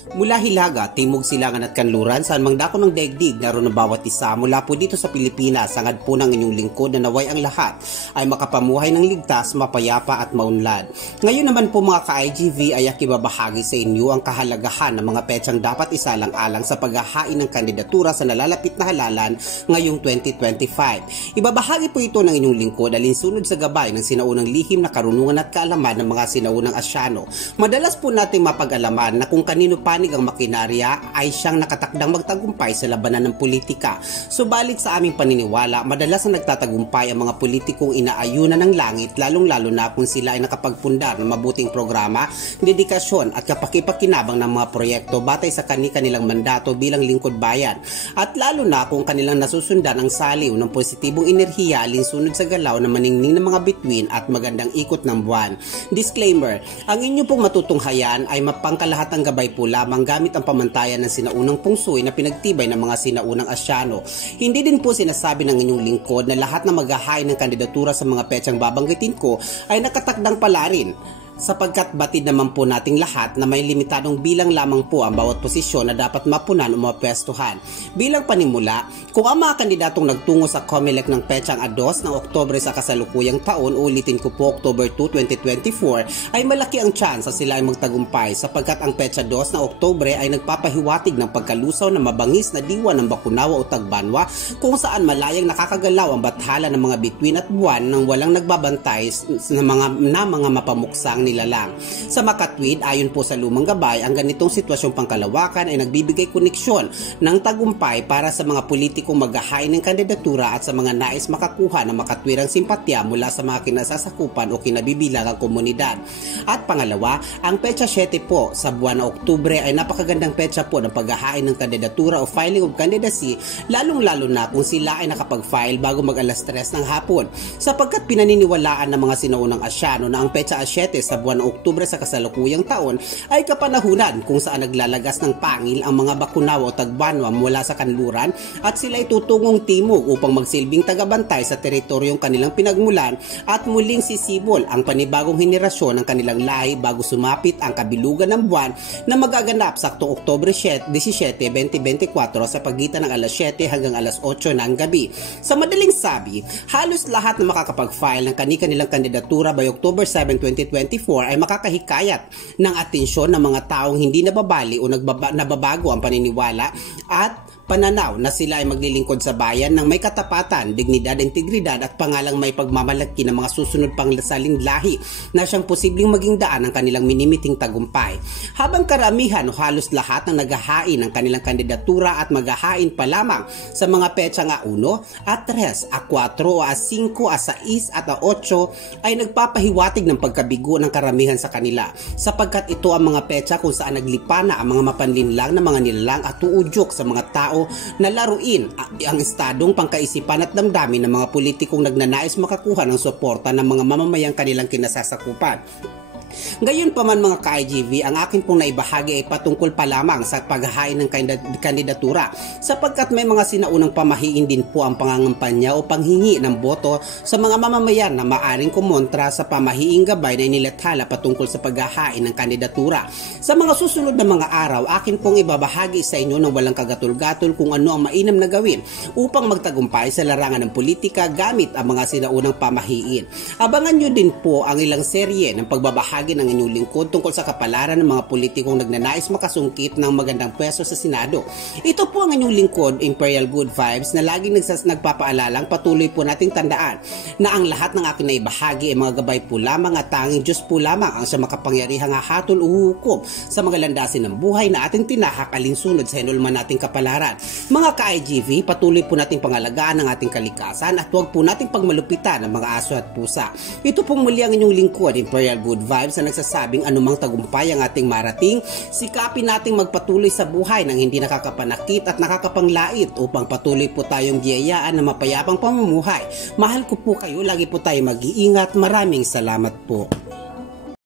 Mula Hilaga, Timog, Silangan at Kanluran, saan mang dako ng daigdig naroon ang bawat isa mula po dito sa Pilipinas, sangad po ng inyong lingkod na naway ang lahat ay makapamuhay ng ligtas, mapayapa at maunlad. Ngayon naman po mga ka-IGV ay akibabahagi sa inyo ang kahalagahan ng mga petsang dapat isalang-alang sa paghahain ng kandidatura sa nalalapit na halalan ngayong 2025. Ibabahagi po ito ng inyong lingkod alinsunod sa gabay ng sinaunang lihim na karunungan at kaalaman ng mga sinaunang Asyano. Madalas po natin mapag-alaman na kung kanino panig ang makinarya ay siyang nakatakdang magtagumpay sa labanan ng politika. Subalit sa aming paniniwala, madalas na nagtatagumpay ang mga politikong inaayunan ng langit, lalong-lalo na kung sila ay nakapagpundar ng mabuting programa, dedikasyon at kapakipakinabang ng mga proyekto batay sa kanilang mandato bilang lingkod bayan. At lalo na kung kanilang nasusundan ang saliw ng positibong enerhiya alinsunod sa galaw na maningning ng mga bituin at magandang ikot ng buwan. Disclaimer, ang inyo pong matutunghayan ay mapangkalahatang gabay po lamang gamit ang pamantayan ng sinaunang pungsoy na pinagtibay ng mga sinaunang Asyano. Hindi din po sinasabi ng inyong lingkod na lahat na maghahain ng kandidatura sa mga petsang babanggitin ko ay nakatakdang pala rin, sapagkat batid naman po nating lahat na may limitadong bilang lamang po ang bawat posisyon na dapat mapunan o mapwestuhan. Bilang panimula, kung ang mga kandidatong nagtungo sa COMELEC ng petsang 2 ng Oktubre sa kasalukuyang taon, ulitin ko po October 2, 2024, ay malaki ang chance na sila ay magtagumpay sapagkat ang petsa 2 ng Oktubre ay nagpapahiwatig ng pagkalusaw ng mabangis na diwa ng Bakunawa o Tagbanwa kung saan malayang nakakagalaw ang bathala ng mga bituin at buwan nang walang nagbabantay na mga mapamuksang nilalang. Sa makatwid, ayon po sa lumang gabay, ang ganitong sitwasyong pangkalawakan ay nagbibigay koneksyon ng tagumpay para sa mga politikong maghahain ng kandidatura at sa mga nais makakuha ng makatwirang simpatya mula sa mga kinasasakupan o kinabibilangang komunidad. At pangalawa, ang petsa 7 po sa buwan ng Oktubre ay napakagandang petsa po ng paghahain ng kandidatura o filing of candidacy, lalong-lalo na kung sila ay nakapag-file bago mag alas 3 ng hapon, sapagkat pinaniniwalaan ng mga sinaunang Asyano na ang petsa 7 sa buwan ng Oktubre sa kasalukuyang taon ay kapanahunan kung saan naglalagas ng pangil ang mga Bakunawa o Tagbanwa mula sa kanluran at sila ay tutungong timog upang magsilbing tagabantay sa teritoryong kanilang pinagmulan at muling sisibol ang panibagong henerasyon ng kanilang lahi bago sumapit ang kabilugan ng buwan na magaganap saktong Oktubre 17, 2024 sa pagitan ng alas 7 hanggang alas 8 ng gabi. Sa madaling sabi, halos lahat na makakapag-file ng kanilang kandidatura by October 7, 2024 ay makakahikayat ng atensyon ng mga taong hindi nababali o nababago ang paniniwala at pananaw na sila ay maglilingkod sa bayan ng may katapatan, dignidad, integridad at pangalang may pagmamalaki ng mga susunod pang lasaling lahi na siyang posibleng maging daan ng kanilang minimiting tagumpay. Habang karamihan o halos lahat ng naghahain ng kanilang kandidatura at maghahain pa lamang sa mga petsa nga 1, at 3, a 4 o a 5, a 6 at a 8 ay nagpapahiwatig ng pagkabigo ng karamihan sa kanila, sapagkat ito ang mga petsa kung saan naglipa na ang mga mapanlinlang na mga nilalang at uudyok sa mga tao na laruin ang estadong pangkaisipan at damdamin ng mga politikong nagnanais makakuha ng suporta ng mga mamamayang kanilang kinasasakupan. Gayon pa man mga ka-IGV, ang akin pong naibahagi ay patungkol pa lamang sa paghahain ng kandidatura sapagkat may mga sinaunang pamahiin din po ang pangangampanya o panghingi ng boto sa mga mamamayan na maaring kumontra sa pamahiing gabay na inilathala patungkol sa paghahain ng kandidatura. Sa mga susunod na mga araw, akin pong ibabahagi sa inyo ng walang kagatul-gatul kung ano ang mainam na gawin upang magtagumpay sa larangan ng politika gamit ang mga sinaunang pamahiin. Abangan nyo din po ang ilang serye ng pagbabahagi ng inyong lingkod tungkol sa kapalaran ng mga politikong nagnanais makasungkit ng magandang pwesto sa Senado. Ito po ang inyong lingkod, Imperial Good Vibes, na laging nagpapaalalang patuloy po nating tandaan na ang lahat ng aking naibahagi ay mga gabay po lamang at tanging Diyos po lamang ang sa makapangyarihang hatol o hukom sa mga landasin ng buhay na ating tinahak alinsunod sa hinulman nating kapalaran. Mga ka-IGV, patuloy po nating pangalagaan ang ating kalikasan at huwag po nating pagmalupitan ng mga aso at pusa. Ito pong muli ang inyong lingkod, Imperial Good Vibes, sa nagsasabing anumang tagumpay ang ating marating, sikapin nating magpatuloy sa buhay ng hindi nakakapanakit at nakakapanglait upang patuloy po tayong giyayaan na mapayapang pamumuhay. Mahal ko po kayo, lagi po tayo mag-iingat. Maraming salamat po.